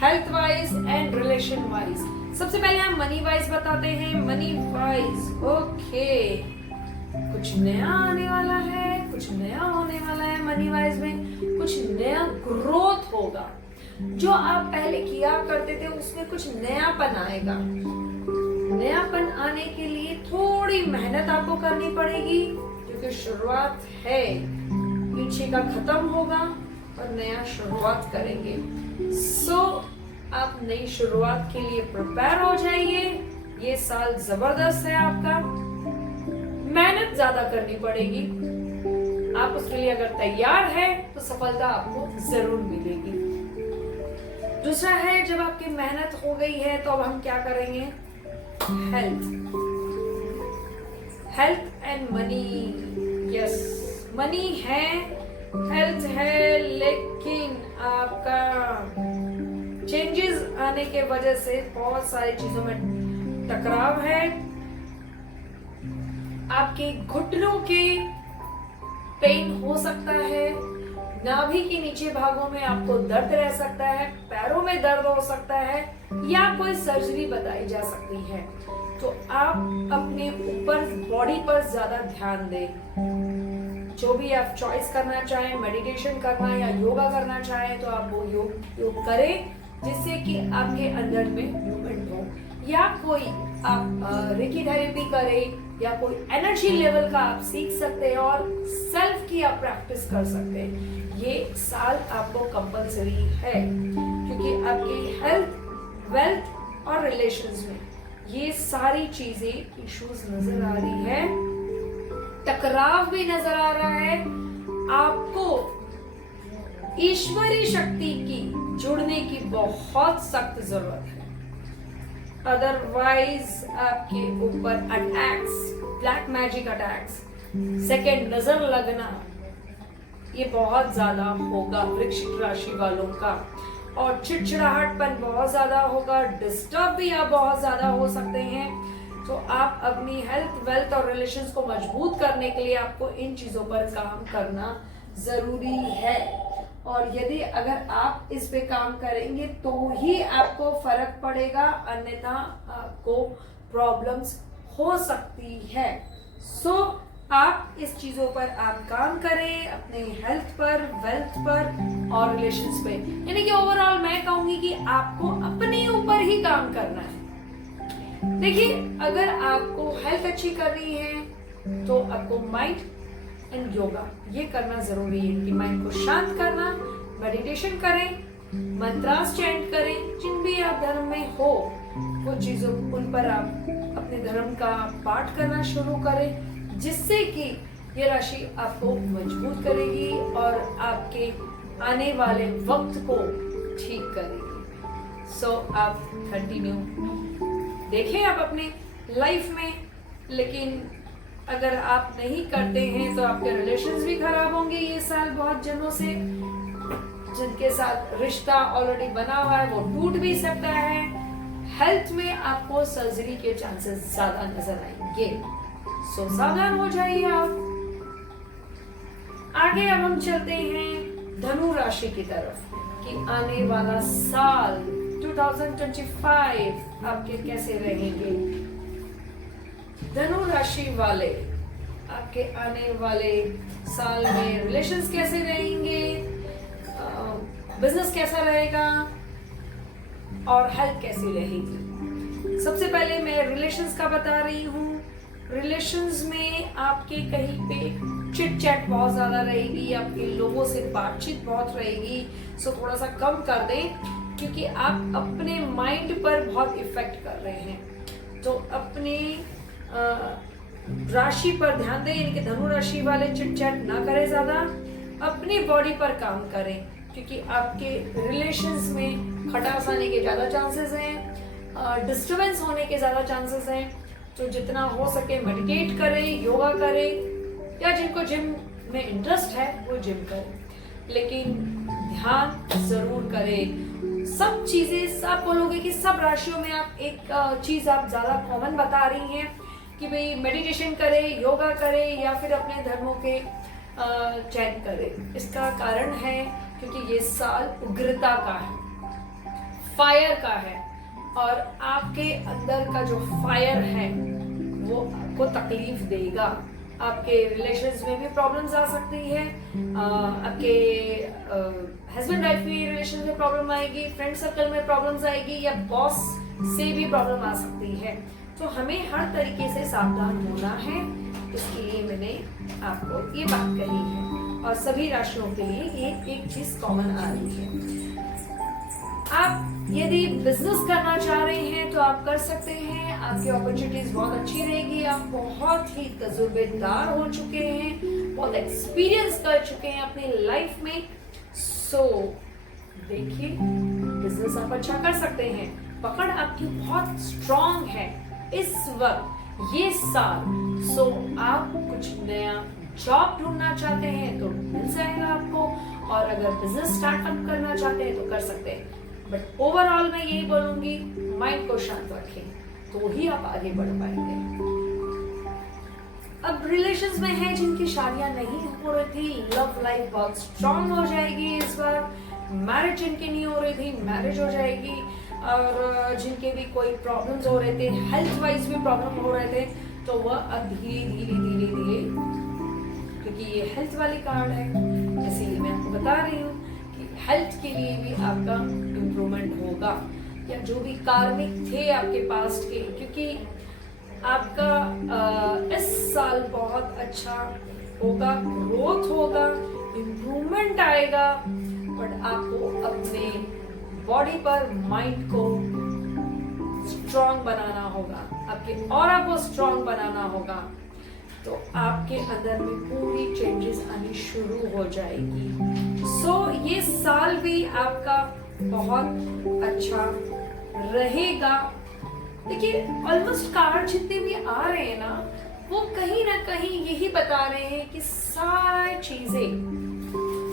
health wise and relation wise. सबसे पहले हम मनी वाइज बताते हैं। मनी वाइज ओके, कुछ नया आने वाला है, कुछ नया होने वाला है। मनी वाइज में कुछ नया ग्रोथ होगा। जो आप पहले किया करते थे उसमें कुछ नयापन आएगा। नयापन आने के लिए थोड़ी मेहनत आपको करनी पड़ेगी, क्योंकि शुरुआत है, पीछे का खत्म होगा और नया शुरुआत करेंगे। सो आप नई शुरुआत के लिए प्रिपेयर हो जाइए। ये साल जबरदस्त है आपका, मेहनत ज्यादा करनी पड़ेगी। आप उसके लिए अगर तैयार है तो सफलता आपको जरूर मिलेगी। दूसरा है, जब आपकी मेहनत हो गई है तो अब हम क्या करेंगे? Health and money. Yes, money है, हेल्थ है, लेकिन आपका चेंजेस आने के वजह से बहुत सारी चीजों में टकराव है। आपके घुटनों के पेन हो सकता है, नाभि के नीचे भागों में आपको दर्द रह सकता है, पैरों में दर्द हो सकता है, या कोई सर्जरी बताई जा सकती है। तो आप अपने ऊपर, बॉडी पर ज्यादा ध्यान दें। जो भी आप चॉइस करना चाहें, मेडिटेशन करना या योगा करना चाहें, तो आप वो योग करें, जिससे कि आपके अंदर में मूवमेंट हो। या कोई आप रेकी थेरेपी करें, या कोई एनर्जी लेवल का आप सीख सकते हैं, और सेल्फ की आप प्रैक्टिस कर सकते हैं। ये साल आपको कंपलसरी है, क्योंकि आपकी हेल्थ, वेल्थ और रिलेशंस में ये सारी चीजें इश्यूज नजर आ रही है। टकराव भी नजर आ रहा है। आपको ईश्वरीय शक्ति की जुड़ने की बहुत सख्त जरूरत है, अदरवाइज आपके ऊपर attacks, black magic attacks, second नजर लगना, ये बहुत ज्यादा होगा वृश्चिक राशि वालों का। और चिड़चिड़ाहटपन बहुत ज्यादा होगा, डिस्टर्ब भी आप बहुत ज्यादा हो सकते हैं। तो आप अपनी हेल्थ, वेल्थ और रिलेशंस को मजबूत करने के लिए आपको इन चीजों पर काम करना जरूरी है। और यदि अगर आप इस पे काम करेंगे तो ही आपको फर्क पड़ेगा, अन्यथा आपको प्रॉब्लम्स हो सकती है। सो आप इस चीजों पर आप काम करें, अपने हेल्थ पर, वेल्थ पर और रिलेशंस पे। यानी कि ओवरऑल मैं कहूंगी कि आपको अपने ऊपर ही काम करना है। देखिए, अगर आपको हेल्थ अच्छी करनी है तो आपको माइंड एंड योगा। ये करना जरूरी है कि माइंड को शांत करना, मेडिटेशन करें, मंत्रास चैंट करें, जिन भी आप धर्म में हो वो चीजों उन पर आप अपने धर्म का पाठ करना शुरू करें, जिससे कि ये राशि आपको मजबूत करेगी और आपके आने वाले वक्त को ठीक करेगी। सो आप कंटिन्यू देखें आप अपने लाइफ में, लेकिन अगर आप नहीं करते हैं तो आपके रिलेशंस भी खराब होंगे ये साल। बहुत जनों से जिनके साथ रिश्ता ऑलरेडी बना हुआ है वो टूट भी सकता है। हेल्थ में आपको सर्जरी के चांसेस ज्यादा नजर आएंगे, सो सावधान हो जाइए आप। आगे अब हम चलते हैं धनु राशि की तरफ कि आने वाला साल 2025 आपके कैसे रहेंगे। धनु राशि वाले आपके आने वाले साल में रिलेशंस कैसे रहेंगे, बिजनेस कैसा रहेगा और हेल्थ कैसी रहेगी। सबसे पहले मैं रिलेशंस का बता रही हूँ। रिलेशंस में आपके कहीं पे चिट चैट बहुत ज्यादा रहेगी, आपके लोगों से बातचीत बहुत रहेगी, सो थोड़ा सा कम कर दें, क्योंकि आप अपने माइंड पर बहुत इफेक्ट कर रहे हैं। तो अपने राशि पर ध्यान दें, यानी कि धनु राशि वाले चिट चैट ना करें ज्यादा, अपनी बॉडी पर काम करें, क्योंकि आपके रिलेशंस में खटास आने के ज्यादा चांसेस हैं, डिस्टर्बेंस होने के ज्यादा चांसेस हैं। तो जितना हो सके मेडिटेट करें, योगा करें, या जिनको जिम में इंटरेस्ट है वो जिम करें, लेकिन ध्यान जरूर करें। सब चीजें सब बोलोगे कि सब राशियों में आप एक चीज आप ज्यादा कॉमन बता रही हैं कि भाई मेडिटेशन करें, योगा करें, या फिर अपने धर्मों के चैन करें। इसका कारण है क्योंकि ये साल उग्रता का है, फायर का है, और आपके अंदर का जो फायर है वो आपको तकलीफ देगा। आपके रिलेशंस में भी प्रॉब्लम्स आ सकती है, आपके हस्बैंड वाइफ की रिलेशन में प्रॉब्लम आएगी, फ्रेंड सर्कल में प्रॉब्लम्स आएगी, या बॉस से भी प्रॉब्लम आ सकती है। तो हमें हर तरीके से सावधान होना है, इसके लिए मैंने आपको ये बात कही है। और सभी राशियों के लिए ये एक चीज कॉमन आ रही है। आप यदि बिजनेस करना चाह रहे हैं तो आप कर सकते हैं, आपकी अपॉर्चुनिटीज बहुत अच्छी रहेगी। आप बहुत ही तजुर्बेदार हो चुके हैं, बहुत एक्सपीरियंस कर चुके हैं अपनी लाइफ में। सो देखिए, बिजनेस आप अच्छा कर सकते हैं, पकड़ आपकी बहुत स्ट्रांग है इस वक्त ये साल। सो आप कुछ नया जॉब ढूंढना चाहते हैं तो मिल जाएगा आपको, और अगर बिजनेस स्टार्टअप करना चाहते हैं तो कर सकते हैं। बट ओवरऑल मैं यही बोलूंगी, माइंड को शांत रखें तो ही आप आगे बढ़ पाएंगे। अब रिलेशंस में है जिनकी शादियां नहीं हो रही थी, लव लाइफ बहुत स्ट्रांग हो जाएगी इस बार। मैरिज जिनकी नहीं हो रही थी, मैरिज हो जाएगी। और जिनके भी कोई प्रॉब्लम्स हो रहे थे, हेल्थ वाइज भी प्रॉब्लम हो रहे थे, तो वह अब धीरे धीरे धीरे धीरे, क्योंकि ये हेल्थ वाली कार्ड है, इसीलिए मैं आपको बता रही हूँ कि हेल्थ के लिए भी आपका इम्प्रूवमेंट होगा, या जो भी कार्मिक थे आपके पास्ट के, क्योंकि आपका इस साल बहुत अच्छा होगा, ग्रोथ होगा, इम्प्रूवमेंट आएगा। बट आपको अपने बॉडी पर माइंड को स्ट्रांग बनाना होगा, आपके ऑरा को स्ट्रांग बनाना होगा, तो आपके अंदर में पूरी चेंजेस आनी शुरू हो जाएगी। सो ये साल भी आपका बहुत अच्छा रहेगा। देखिए, ऑलमोस्ट कार्ड जितने भी आ रहे हैं ना, वो कहीं ना कहीं यही बता रहे हैं कि सारी चीजें,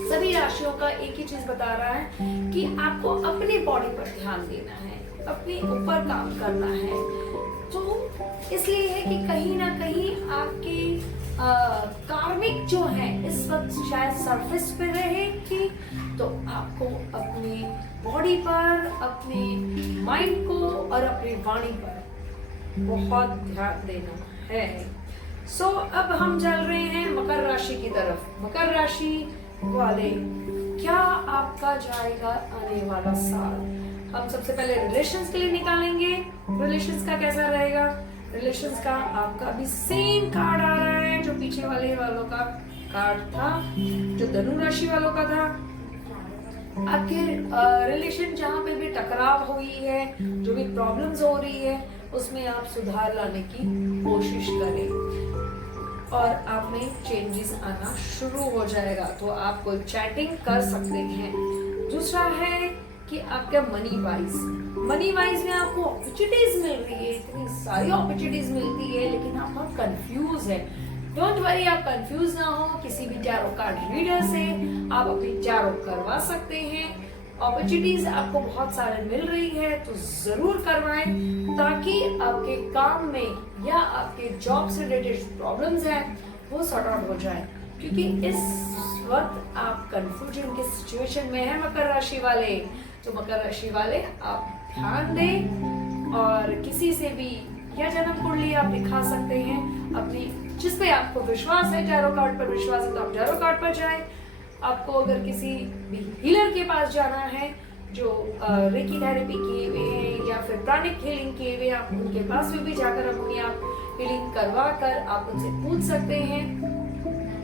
सभी राशियों का एक ही चीज बता रहा है कि आपको अपनी बॉडी पर ध्यान देना है, अपने ऊपर काम करना है। तो इसलिए है कि कहीं ना कहीं आपके कार्मिक जो है इस वक्त शायद सरफेस पे रहेगी, तो आपको अपनी बॉडी पर, अपने माइंड को और अपनी वाणी पर बहुत ध्यान देना है। सो अब हम चल रहे हैं मकर राशि की तरफ। मकर राशि वाले, क्या आपका जाएगा आने वाला साल? हम सबसे पहले रिलेशंस के लिए निकालेंगे, रिलेशंस का कैसा रहेगा। रिलेशंस का आपका भी सेम कार्ड आ रहा है जो पीछे वाले वालों का कार्ड था जो धनु राशि वालों का था। आपके रिलेशन जहाँ पे भी टकराव हुई है, जो भी प्रॉब्लम्स हो रही है, उसमें आप सुधार लाने की कोशिश करें और आप में चेंजेस आना शुरू हो जाएगा। तो आप कोई चैटिंग कर सकते हैं। दूसरा है कि आपका मनी वाइज में आपको अपॉर्चुनिटीज मिल रही है, इतनी सारी अपॉर्चुनिटीज मिलती है, लेकिन आप बहुत कंफ्यूज है। डोंट वरी, आप कंफ्यूज ना हो। किसी भी टैरो कार्ड रीडर से आप अपनी टैरो करवा सकते हैं। अपॉर्चुनिटीज आपको बहुत सारे मिल रही है तो जरूर करवाएं, ताकि आपके काम में या आपके जॉब से रिलेटेड प्रॉब्लम्स हैं वो सॉर्ट आउट हो जाए। क्योंकि इस वक्त आप कंफ्यूजन के सिचुएशन में है मकर राशि वाले। तो मकर राशि वाले आप ध्यान दें और किसी से भी या जन्म कुंडली आप दिखा सकते हैं अपनी, जिस पे आपको विश्वास है, टैरो कार्ड पर विश्वास है तो आप टैरो कार्ड पर जाएं। आपको अगर किसी भी हीलर के पास जाना है जो रेकी थेरेपी किए हुए हैं या फिर प्राणिक हीलिंग किए हुए, आप उनके पास भी जाकर अपनी आप हीलिंग करवा कर आप उनसे पूछ सकते हैं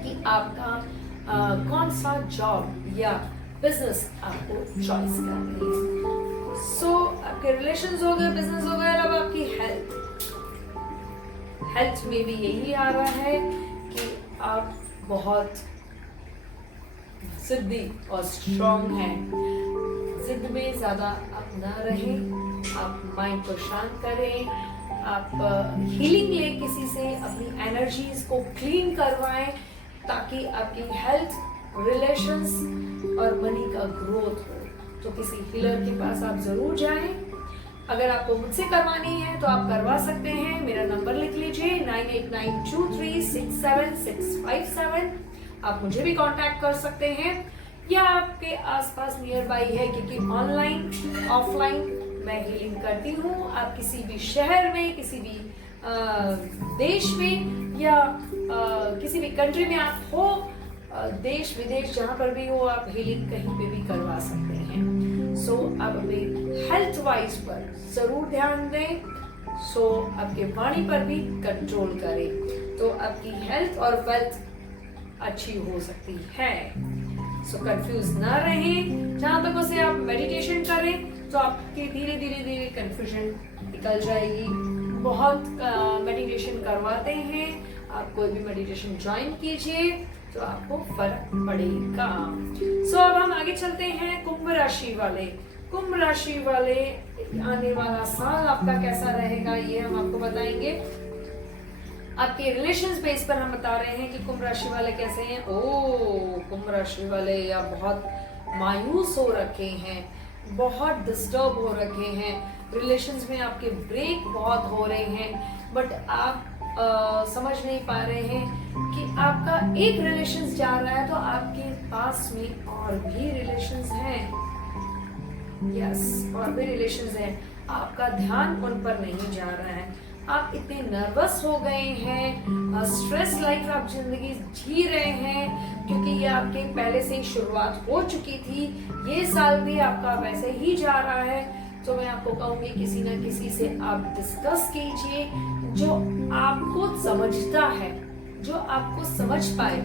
कि आपका कौन सा जॉब या बिजनेस आपको चॉइस करनी है। सो आपके रिलेशंस हो गए, बिजनेस हो गए, अब आपकी हेल्थ में भी यही आ रहा है कि आप बहुत जिद्दी और स्ट्रॉन्ग हैं। जिद में ज्यादा आप ना रहें, आप माइंड को शांत करें, आप हीलिंग ले किसी से, अपनी एनर्जीज को क्लीन करवाएं, ताकि आपकी हेल्थ, रिलेशंस और मनी का ग्रोथ हो। तो किसी हीलर के पास आप जरूर जाएं। अगर आपको मुझसे करवानी है तो आप करवा सकते हैं। मेरा नंबर लिख लीजिए 9892367657। आप मुझे भी कांटेक्ट कर सकते हैं, या आपके आसपास नियर बाई है, क्योंकि ऑनलाइन ऑफलाइन मैं हीलिंग करती हूँ। आप किसी भी शहर में, किसी भी देश में या किसी भी कंट्री में आप हो, देश विदेश जहाँ पर भी हो, आप हीलिंग कहीं पे भी करवा सकते हैं। सो आप अपने हेल्थ वाइज पर जरूर ध्यान दें। सो आपके वाणी पर भी कंट्रोल करें तो आपकी हेल्थ और वेल्थ अच्छी हो सकती है। सो कंफ्यूज ना रहें। जहां तक उसे आप मेडिटेशन करें तो आपके धीरे धीरे धीरे कंफ्यूजन निकल जाएगी। बहुत मेडिटेशन करवाते हैं, आप कोई भी मेडिटेशन ज्वाइन कीजिए तो आपको फर्क पड़ेगा। सो अब हम आगे चलते हैं कुंभ राशि वाले। कुंभ राशि वाले आने वाला साल आपका कैसा रहेगा ये हम आपको बताएंगे। आपके रिलेशंस बेस पर हम बता रहे हैं कि कुंभ राशि वाले कैसे हैं। कुंभ राशि वाले या बहुत मायूस हो रखे हैं, बहुत डिस्टर्ब हो रखे हैं, रिलेशंस में आपके ब्रेक बहुत हो रहे हैं, बट आप समझ नहीं पा रहे हैं कि आपका एक रिलेशंस जा रहा है तो आपके पास में और भी रिलेशंस हैं। और भी रिलेशंस हैं, आपका ध्यान उन पर नहीं जा रहा है। आप इतने नर्वस हो गए हैं, स्ट्रेस लाइफ आप जिंदगी जी रहे हैं, क्योंकि ये आपके पहले से ही शुरुआत हो चुकी थी। ये साल भी आपका वैसे ही जा रहा है। तो मैं आपको कहूंगी किसी ना किसी से आप डिस्कस कीजिए जो आपको समझता है, जो आपको समझ पाए,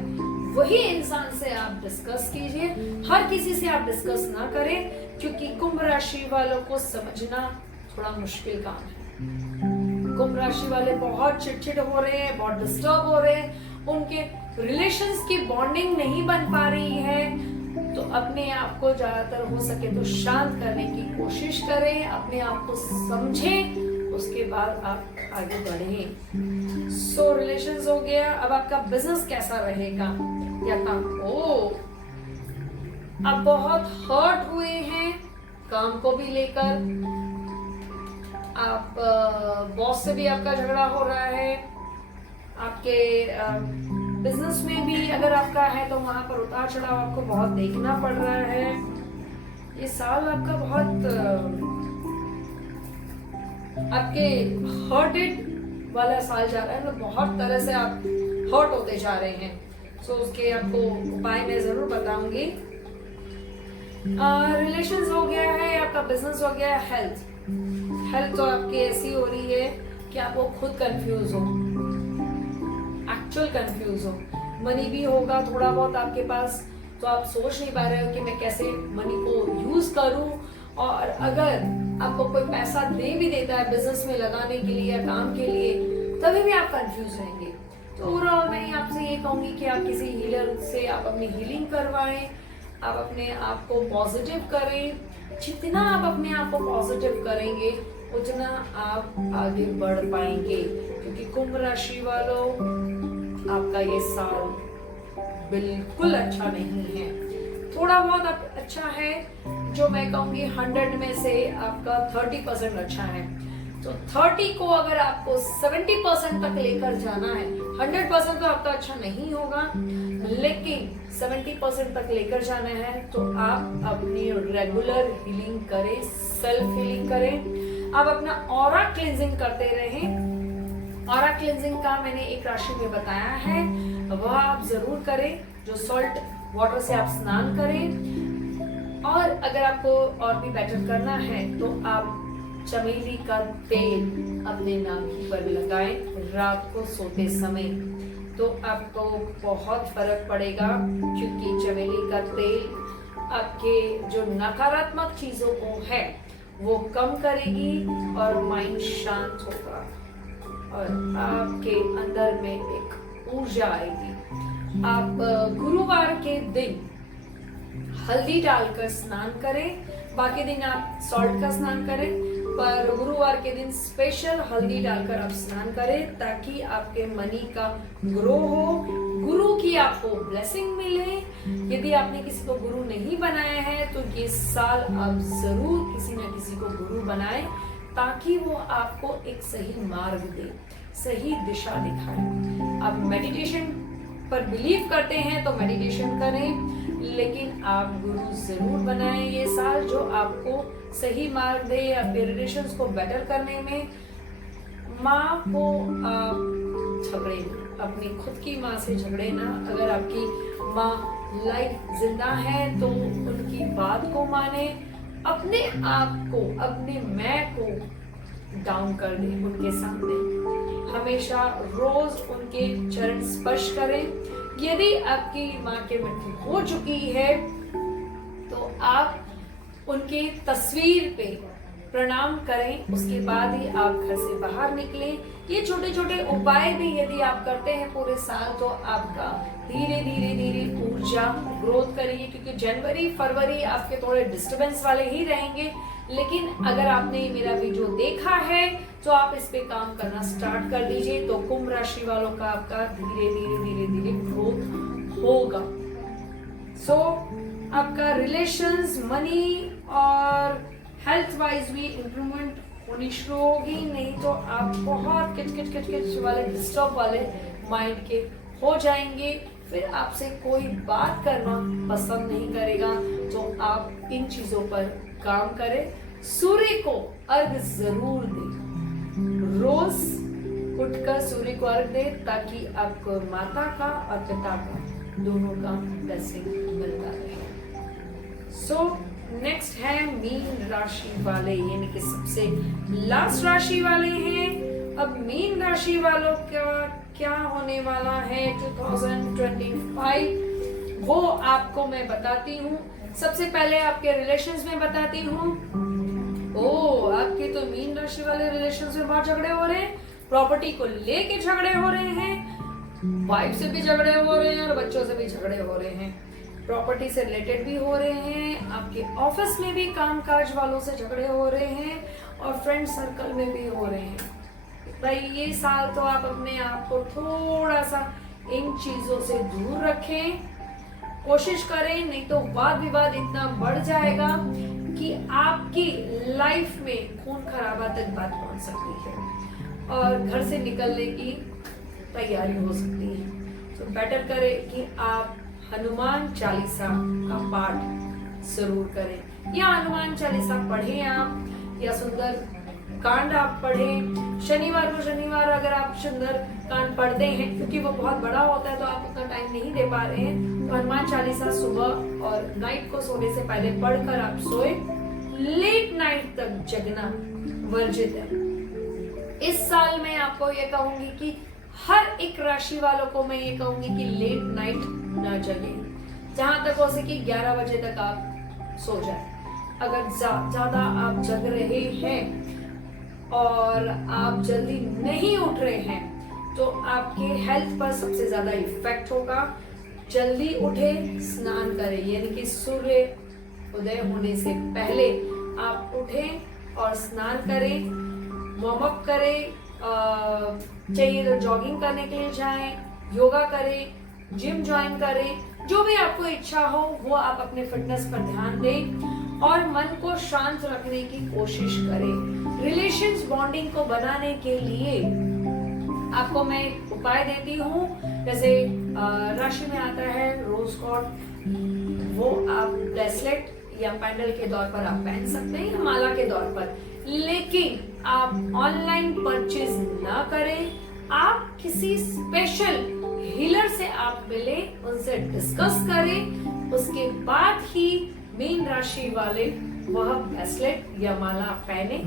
वही इंसान से आप डिस्कस कीजिए। हर किसी से आप डिस्कस ना करें, क्योंकि कुंभ राशि वालों को समझना थोड़ा मुश्किल काम है। कुंभ राशि वाले बहुत चिड़चिड़ हो रहे हैं, बहुत डिस्टर्ब हो रहे हैं, उनके रिलेशंस की बॉन्डिंग नहीं बन पा रही है। तो अपने आप को ज्यादातर हो सके तो शांत करने की कोशिश करें, अपने आप को समझें, उसके बाद आप आगे बढ़ें। सो रिलेशंस हो गया। अब आपका बिजनेस कैसा रहेगा या काम। आप बहुत हर्ट हुए हैं काम को भी लेकर। आप बॉस से भी आपका झगड़ा हो रहा है। आपके बिजनेस में भी अगर आपका है तो वहां पर उतार चढ़ाव आपको बहुत देखना पड़ रहा है। ये साल आपका बहुत आपके हर्टेड वाला साल जा रहा है, मतलब बहुत तरह से आप हर्ट होते जा रहे हैं। सो उसके आपको उपाय मैं जरूर बताऊंगी। रिलेशंस हो गया है, आपका बिजनेस हो गया। हेल्थ तो आपकी ऐसी हो रही है कि आप वो खुद कंफ्यूज हो, एक्चुअल कंफ्यूज हो। मनी भी होगा थोड़ा बहुत आपके पास, तो आप सोच नहीं पा रहे हो कि मैं कैसे मनी को यूज करूं। और अगर आपको कोई पैसा दे भी देता है बिजनेस में लगाने के लिए या काम के लिए, तभी भी आप कंफ्यूज रहेंगे। तो ओवरऑल मैं आपसे ये कहूंगी कि आप किसी हीलर से आप अपनी हीलिंग करवाएं, आप अपने आप को पॉजिटिव करें। जितना आप अपने आप को पॉजिटिव करेंगे उतना आप आगे बढ़ पाएंगे, क्योंकि कुंभ राशि वालों, आपका ये साल बिल्कुल अच्छा नहीं है। थोड़ा बहुत अच्छा है, जो मैं कहूंगी 100 में से आपका 30% अच्छा है। तो 30 को अगर आपको 70% तक लेकर जाना है, 100% तो आपका अच्छा नहीं होगा, लेकिन 70% तक लेकर जाना है, तो आप अपनी रेगुलर हीलिंग करें, सेल्फ हीलिंग करें। आप अपना ऑरा क्लींजिंग करते रहें। ऑरा क्लींजिंग का मैंने एक राशि में बताया है, वह आप जरूर करें, जो सॉल्ट वाटर से आप स्नान करें। और अगर आपको और भी बेटर करना है तो आप चमेली का तेल अपने नाभि पर लगाएं रात को सोते समय, तो आपको बहुत फर्क पड़ेगा, क्योंकि चमेली का तेल आपके जो नकारात्मक चीजों को है वो कम करेगी और माइंड शांत होगा और आपके अंदर में एक ऊर्जा आएगी। आप गुरुवार के दिन हल्दी डालकर स्नान करें, बाकी दिन आप सॉल्ट का स्नान करें, पर गुरुवार के दिन स्पेशल हल्दी डालकर आप स्नान करें, ताकि आपके मनी का ग्रो हो, गुरु की आपको ब्लेसिंग मिले। यदि आपने किसी को गुरु नहीं बनाया है तो ये साल आप जरूर किसी न किसी को गुरु बनाएं, ताकि वो आपको एक सही मार्ग दे, सही दिशा दिखाए। आप मेडिटेशन पर बिलीव करते हैं तो मेडिटेशन करें, लेकिन आप गुरु जरूर बनाएं ये साल, जो आपको सही मार्ग दे, आपके रिलेशंस को बेटर करने में। माँ को आप झगड़े ना, अपनी खुद की माँ से झगड़े ना। अगर आपकी माँ लाइफ जिंदा है तो उनकी बात को माने, अपने आप को, अपने मैं को डाउन कर दे उनके सामने। हमेशा रोज उनके चरण स्पर्श करें। यदि आपकी माँ की मृत्यु हो चुकी है तो आप उनकी तस्वीर पे प्रणाम करें, उसके बाद ही आप घर से बाहर निकलें। ये छोटे छोटे उपाय भी यदि आप करते हैं पूरे साल, तो आपका धीरे धीरे धीरे ऊर्जा ग्रोथ करेगी, क्योंकि जनवरी फरवरी आपके थोड़े डिस्टरबेंस वाले ही रहेंगे। लेकिन अगर आपने मेरा वीडियो देखा है तो आप इस पे काम करना स्टार्ट कर दीजिए, तो कुंभ राशि वालों का आपका धीरे धीरे धीरे धीरे ग्रोथ होगा। सो आपका रिलेशंस, मनी और हेल्थ वाइज भी इम्प्रूवमेंट होनी शुरू होगी, नहीं तो आप बहुत किच वाले डिस्टर्ब वाले माइंड के हो जाएंगे। फिर आपसे कोई बात करना पसंद नहीं करेगा। तो आप इन चीजों पर काम करें। सूर्य को अर्घ जरूर दें, रोज उठकर सूर्य को अर्घ दें, ताकि आपको माता का और पिता का दोनों का ब्लेसिंग मिलता रहे। सो नेक्स्ट है मीन राशि वाले, यानी कि सबसे लास्ट राशि वाले हैं। अब मीन राशि वालों का क्या होने वाला है 2025, वो आपको मैं बताती हूँ। सबसे पहले आपके रिलेशंस में बताती हूँ। आपके तो मीन राशि वाले रिलेशंस में बहुत झगड़े हो रहे हैं, प्रॉपर्टी को लेके झगड़े हो रहे हैं, वाइफ से भी झगड़े हो रहे हैं और बच्चों से भी झगड़े हो रहे हैं, प्रॉपर्टी से रिलेटेड भी हो रहे हैं, आपके ऑफिस में भी कामकाज वालों से झगड़े हो रहे हैं और फ्रेंड सर्कल में भी हो रहे हैं। भाई ये साल तो आप अपने आप को थोड़ा सा इन चीजों से दूर रखें, कोशिश करें, नहीं तो वाद विवाद इतना बढ़ जाएगा कि आपकी लाइफ में खून खराबा तक बात पहुंच सकती है और घर से निकलने की तैयारी हो सकती है। तो बेटर करें कि आप हनुमान चालीसा का पाठ जरूर करें, या हनुमान चालीसा पढ़ें आप, या सुंदर कांड आप पढ़ें। शनिवार को शनिवार अगर आप सुंदर कांड पढ़ते हैं, क्योंकि वो बहुत बड़ा होता है तो आप उतना टाइम नहीं दे पा रहे हैं, तो हनुमान चालीसा सुबह और नाइट को सोने से पहले पढ़कर आप सोए। लेट नाइट तक जगना वर्जित है। इस साल मैं आपको ये कहूंगी कि हर एक राशि वालों को मैं ये कहूंगी कि लेट नाइट ना जगे, जहां तक हो सके 11 बजे तक आप सो जाए। अगर ज्यादा आप जग रहे हैं और आप जल्दी नहीं उठ रहे हैं तो आपके हेल्थ पर सबसे ज्यादा इफेक्ट होगा। जल्दी उठे, स्नान करें, यानी कि सूर्य उदय होने से पहले आप उठें और स्नान करें, वार्म अप करें, चाहिए तो जॉगिंग करने के लिए जाएं, योगा करें, जिम ज्वाइन करें, जो भी आपको इच्छा हो वो आप अपने फिटनेस पर ध्यान दें और मन को शांत रखने की कोशिश करें। रिलेशंस बॉन्डिंग को बनाने के लिए आपको मैं एक उपाय देती हूँ। जैसे राशि में आता है रोज गॉड, वो आप ब्रेसलेट या पैंडल के तौर पर आप पहन सकते हैं, माला के तौर पर, लेकिन आप ऑनलाइन परचेज ना करें। आप किसी स्पेशल हीलर से आप मिले, उनसे डिस्कस करें, उसके बाद ही मीन राशि वाले वह ब्रेसलेट या माला पहने,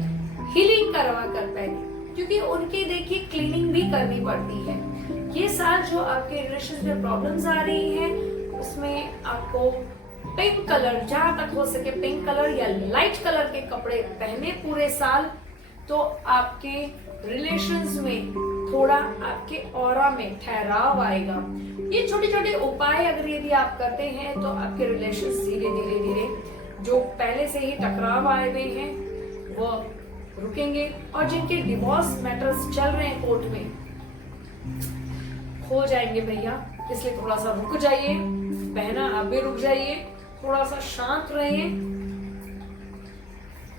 हीलिंग करवा कर पहने, क्योंकि उनकी देखिए क्लीनिंग भी करनी पड़ती है। ये साल जो आपके रिलेशन में प्रॉब्लम्स आ रही है उसमें आपको पिंक कलर, जहां तक हो सके पिंक कलर या लाइट कलर के कपड़े पहने पूरे साल, तो आपके रिलेशंस में थोड़ा आपके ऑरा में ठहराव आएगा। ये छोटे छोटे उपाय अगर यदि आप करते हैं तो आपके रिलेशंस धीरे धीरे धीरे जो पहले से ही टकराव आए हुए हैं वो रुकेंगे, और जिनके डिवोर्स मैटर्स चल रहे हैं कोर्ट में हो जाएंगे भैया। इसलिए थोड़ा सा रुक जाइए, बहना आप भी रुक जाइए, थोड़ा सा शांत रहिए।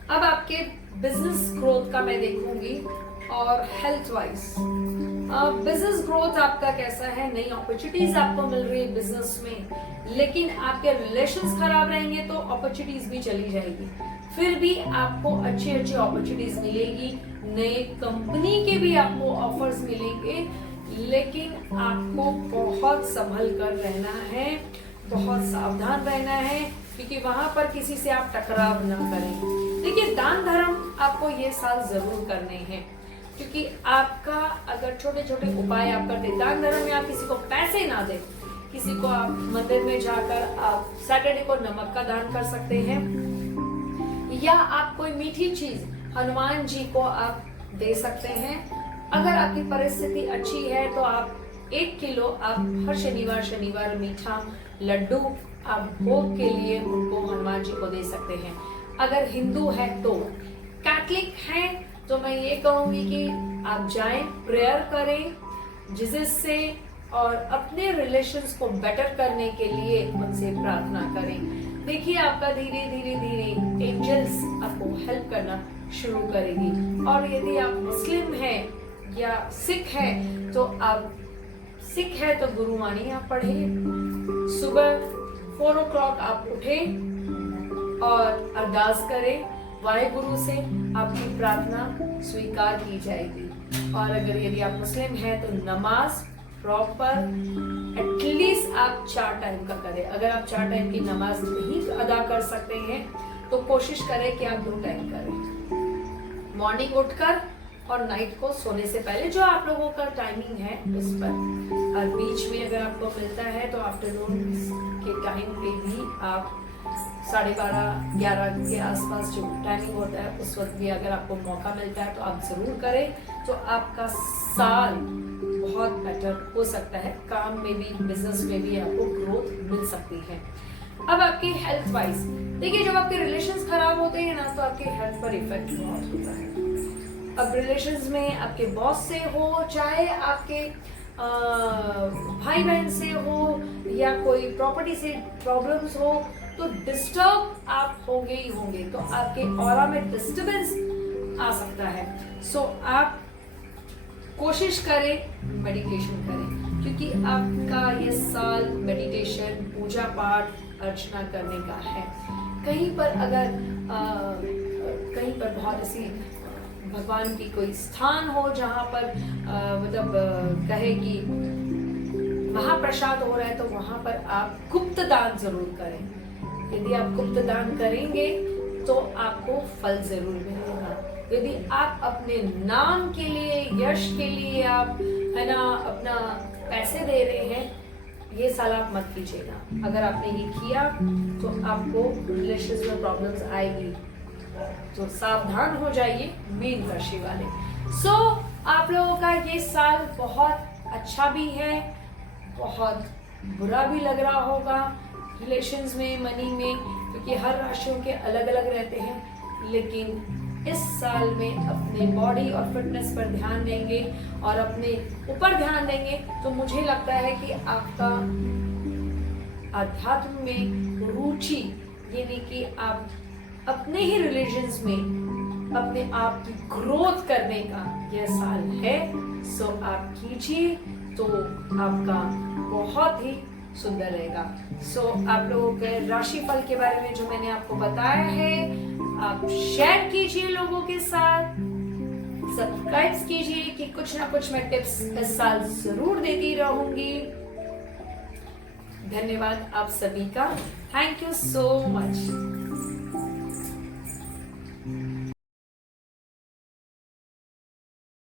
अब आपके बिजनेस ग्रोथ का मैं देखूंगी और हेल्थ वाइज बिजनेस ग्रोथ आपका कैसा है। नई अपॉर्चुनिटीज आपको मिल रही है बिजनेस में, लेकिन आपके रिलेशंस खराब रहेंगे तो अपॉर्चुनिटीज भी चली जाएगी। फिर भी आपको अच्छी अच्छी अपॉर्चुनिटीज मिलेगी, नए कंपनी के भी आपको ऑफर्स मिलेंगे, लेकिन आपको बहुत संभल कर रहना है, बहुत सावधान रहना है, क्योंकि वहां पर किसी से आप टकराव ना करें। देखिए दान धर्म आपको ये साल जरूर करने हैं, क्योंकि आपका अगर छोटे छोटे उपाय आप करते, दान धर्म में आप किसी को पैसे ना दें, किसी को आप मंदिर में जाकर आप सैटरडे को नमक का दान कर सकते हैं, या आप कोई मीठी चीज हनुमान जी को आप दे सकते हैं। अगर आपकी परिस्थिति अच्छी है तो आप 1 किलो आप हर शनिवार मीठा लड्डू आप भोग के लिए उनको हनुमान जी को दे सकते हैं। अगर हिंदू है तो, कैथलिक है तो मैं ये कहूंगी कि आप जाएं, प्रेयर करें जीसस से और अपने रिलेशंस को बेटर करने के लिए उनसे प्रार्थना करें। देखिए आपका धीरे धीरे धीरे एंजल्स आपको हेल्प करना शुरू करेगी। और यदि आप मुस्लिम हैं या सिख हैं तो आप सिख है तो गुरुवाणी आप पढ़े, सुबह 4 o'clock आप उठे और अरदास करें, वाहेगुरु से आपकी प्रार्थना स्वीकार की जाएगी। और अगर यदि आप मुस्लिम हैं तो नमाज प्रॉपर एटलीस्ट आप 4 टाइम का करें। अगर आप 4 टाइम की नमाज नहीं अदा कर सकते हैं तो कोशिश करें कि आप 2 टाइम करें, मॉर्निंग उठकर और नाइट को सोने से पहले, जो आप लोगों का टाइमिंग है उस पर। और बीच में अगर आपको मिलता है तो आफ्टरनून के टाइम पे भी आप 12:30-11 के आसपास जो टाइमिंग होता है उस वक्त भी अगर आपको मौका मिलता है तो आप जरूर करें, तो आपका साल बहुत बेटर हो सकता है। काम में भी, बिजनेस में भी आपको ग्रोथ मिल सकती है। अब आपके हेल्थ वाइज देखिए, जब आपके रिलेशंस खराब होते हैं ना तो आपके हेल्थ पर इफेक्ट बहुत होता है। अब रिलेशंस में आपके बॉस से हो, चाहे आपके भाई बहन से हो, या कोई प्रॉपर्टी से प्रॉब्लम्स हो, तो डिस्टर्ब आप होंगे ही होंगे, तो आपके ऑरा में डिस्टर्बेंस आ सकता है। सो आप कोशिश करें मेडिटेशन करें, क्योंकि आपका ये साल मेडिटेशन, पूजा पाठ, अर्चना करने का है। कहीं पर अगर कहीं पर बहुत ऐसी भगवान की कोई स्थान हो जहाँ पर मतलब कहे कि महाप्रसाद हो रहा है, तो वहां पर आप गुप्त दान जरूर करें। यदि आप गुप्त दान करेंगे तो आपको फल जरूर मिलेगा। यदि आप अपने नाम के लिए, यश के लिए आप है ना, अपना पैसे दे रहे हैं, ये साल आप मत कीजिएगा। अगर आपने ये किया तो आपको रिलेशंस में प्रॉब्लम्स आएगी, तो सावधान हो जाइए मीन राशि वाले। सो आप लोगों का ये साल बहुत अच्छा भी है, बहुत बुरा भी लग रहा होगा रिलेशंस में, मनी में, क्योंकि हर राशियों के अलग अलग रहते हैं। लेकिन इस साल में अपने बॉडी और फिटनेस पर ध्यान देंगे और अपने ऊपर ध्यान देंगे तो मुझे लगता है कि आपका अध्यात्म में रुचि, यानी कि आप अपने ही रिलीजन्स में अपने आप की ग्रोथ करने का यह साल है। सो आप कीजिए तो आपका बहुत ही सुंदर रहेगा। सो आप लोगों के राशिफल के बारे में जो मैंने आपको बताया है, आप शेयर कीजिए लोगों के साथ, सब्सक्राइब कीजिए कि कुछ ना कुछ मैं टिप्स इस साल जरूर देती रहूंगी। धन्यवाद आप सभी का, थैंक यू सो मच।